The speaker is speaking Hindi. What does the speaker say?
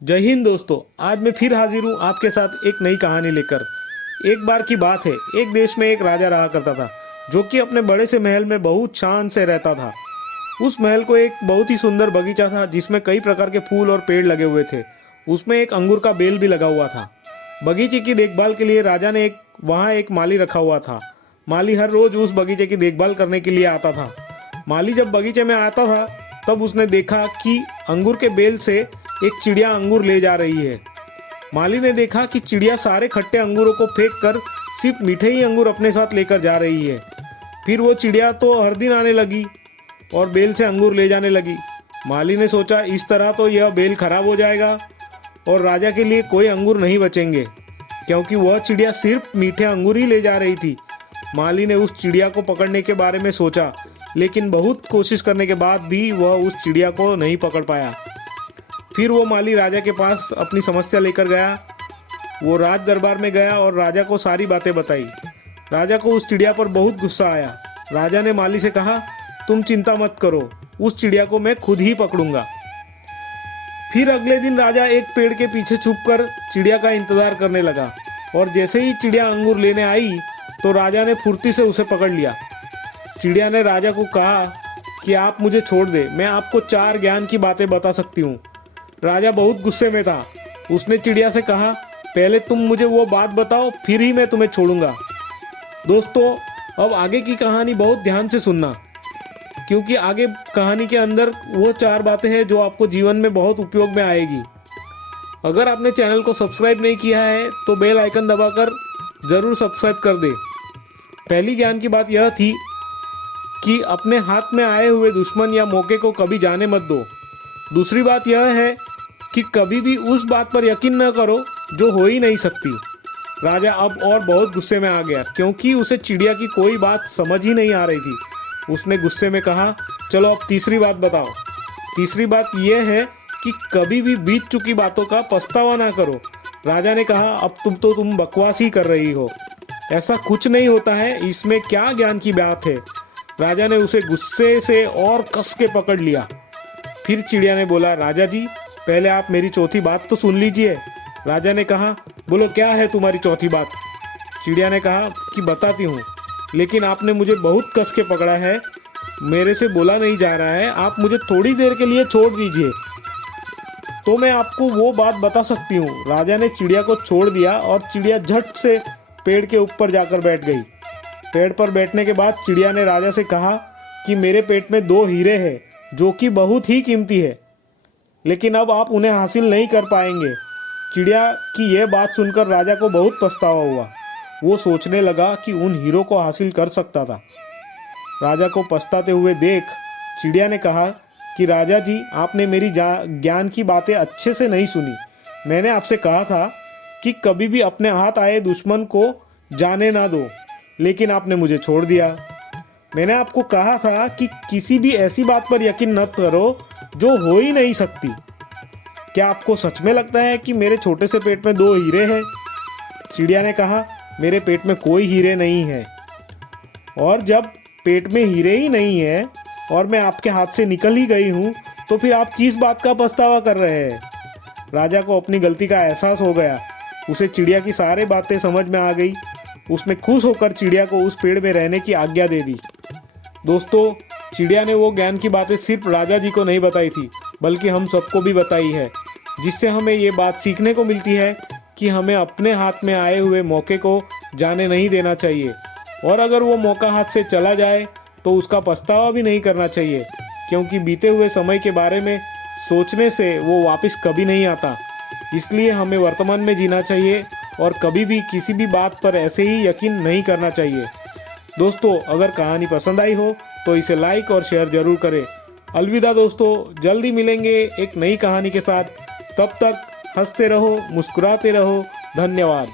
जय हिंद दोस्तों। आज मैं फिर हाजिर हूँ आपके साथ एक नई कहानी लेकर। एक बार की बात है, एक देश में एक राजा रहा करता था जो कि अपने बड़े से महल में बहुत शान से रहता था। उस महल को एक बहुत ही सुंदर बगीचा था जिसमें कई प्रकार के फूल और पेड़ लगे हुए थे। उसमें एक अंगूर का बेल भी लगा हुआ था। बगीचे की देखभाल के लिए राजा ने वहाँ एक माली रखा हुआ था। माली हर रोज उस बगीचे की देखभाल करने के लिए आता था। माली जब बगीचे में आता था तब उसने देखा कि अंगूर के बेल से एक चिड़िया अंगूर ले जा रही है। माली ने देखा कि चिड़िया सारे खट्टे अंगूरों को फेंक कर सिर्फ मीठे ही अंगूर अपने साथ लेकर जा रही है। फिर वो चिड़िया तो हर दिन आने लगी और बेल से अंगूर ले जाने लगी। माली ने सोचा इस तरह तो यह बेल खराब हो जाएगा और राजा के लिए कोई अंगूर नहीं बचेंगे, क्योंकि वह चिड़िया सिर्फ मीठे अंगूर ही ले जा रही थी। माली ने उस चिड़िया को पकड़ने के बारे में सोचा, लेकिन बहुत कोशिश करने के बाद भी वह उस चिड़िया को नहीं पकड़ पाया। फिर वो माली राजा के पास अपनी समस्या लेकर गया। वो राज दरबार में गया और राजा को सारी बातें बताई। राजा को उस चिड़िया पर बहुत गुस्सा आया। राजा ने माली से कहा, तुम चिंता मत करो, उस चिड़िया को मैं खुद ही पकड़ूंगा। फिर अगले दिन राजा एक पेड़ के पीछे छुपकर चिड़िया का इंतजार करने लगा और जैसे ही चिड़िया अंगूर लेने आई तो राजा ने फुर्ती से उसे पकड़ लिया। चिड़िया ने राजा को कहा कि आप मुझे छोड़ दे, मैं आपको 4 ज्ञान की बातें बता सकती हूँ। राजा बहुत गुस्से में था। उसने चिड़िया से कहा, पहले तुम मुझे वो बात बताओ, फिर ही मैं तुम्हें छोड़ूंगा। दोस्तों, अब आगे की कहानी बहुत ध्यान से सुनना, क्योंकि आगे कहानी के अंदर वो 4 बातें हैं जो आपको जीवन में बहुत उपयोग में आएगी। अगर आपने चैनल को सब्सक्राइब नहीं किया है तो बेल आइकन दबाकर ज़रूर सब्सक्राइब कर दे। पहली ज्ञान की बात यह थी कि अपने हाथ में आए हुए दुश्मन या मौके को कभी जाने मत दो। दूसरी बात यह है कि कभी भी उस बात पर यकीन न करो जो हो ही नहीं सकती। राजा अब और बहुत गुस्से में आ गया, क्योंकि उसे चिड़िया की कोई बात समझ ही नहीं आ रही थी। उसने गुस्से में कहा, चलो अब तीसरी बात बताओ। तीसरी बात यह है कि कभी भी बीत चुकी बातों का पछतावा ना करो। राजा ने कहा, अब तुम बकवास ही कर रही हो, ऐसा कुछ नहीं होता है, इसमें क्या ज्ञान की बात है। राजा ने उसे गुस्से से और कस के पकड़ लिया। फिर चिड़िया ने बोला, राजा जी, पहले आप मेरी चौथी बात तो सुन लीजिए। राजा ने कहा, बोलो क्या है तुम्हारी चौथी बात। चिड़िया ने कहा कि बताती हूँ, लेकिन आपने मुझे बहुत कस के पकड़ा है, मेरे से बोला नहीं जा रहा है, आप मुझे थोड़ी देर के लिए छोड़ दीजिए तो मैं आपको वो बात बता सकती हूँ। राजा ने चिड़िया को छोड़ दिया और चिड़िया झट से पेड़ के ऊपर जाकर बैठ गई। पेड़ पर बैठने के बाद चिड़िया ने राजा से कहा कि मेरे पेट में 2 हीरे हैं जो कि बहुत ही कीमती है, लेकिन अब आप उन्हें हासिल नहीं कर पाएंगे। चिड़िया की यह बात सुनकर राजा को बहुत पछतावा हुआ। वो सोचने लगा कि उन हीरों को हासिल कर सकता था। राजा को पछताते हुए देख चिड़िया ने कहा कि राजा जी, आपने मेरी ज्ञान की बातें अच्छे से नहीं सुनी। मैंने आपसे कहा था कि कभी भी अपने हाथ आए दुश्मन को जाने ना दो, लेकिन आपने मुझे छोड़ दिया। मैंने आपको कहा था कि किसी भी ऐसी बात पर यकीन न करो जो हो ही नहीं सकती। क्या आपको सच में लगता है कि मेरे छोटे से पेट में 2 हीरे हैं? चिड़िया ने कहा, मेरे पेट में कोई हीरे नहीं है, और जब पेट में हीरे ही नहीं है और मैं आपके हाथ से निकल ही गई हूँ तो फिर आप किस बात का पछतावा कर रहे हैं। राजा को अपनी गलती का एहसास हो गया। उसे चिड़िया की सारी बातें समझ में आ गई। उसने खुश होकर चिड़िया को उस पेड़ में रहने की आज्ञा दे दी। दोस्तों, चिड़िया ने वो ज्ञान की बातें सिर्फ राजा जी को नहीं बताई थी, बल्कि हम सबको भी बताई है, जिससे हमें ये बात सीखने को मिलती है कि हमें अपने हाथ में आए हुए मौके को जाने नहीं देना चाहिए, और अगर वो मौका हाथ से चला जाए तो उसका पछतावा भी नहीं करना चाहिए, क्योंकि बीते हुए समय के बारे में सोचने से वो वापस कभी नहीं आता। इसलिए हमें वर्तमान में जीना चाहिए और कभी भी किसी भी बात पर ऐसे ही यकीन नहीं करना चाहिए। दोस्तों, अगर कहानी पसंद आई हो तो इसे लाइक और शेयर जरूर करें। अलविदा दोस्तों, जल्दी मिलेंगे एक नई कहानी के साथ। तब तक हंसते रहो, मुस्कुराते रहो। धन्यवाद।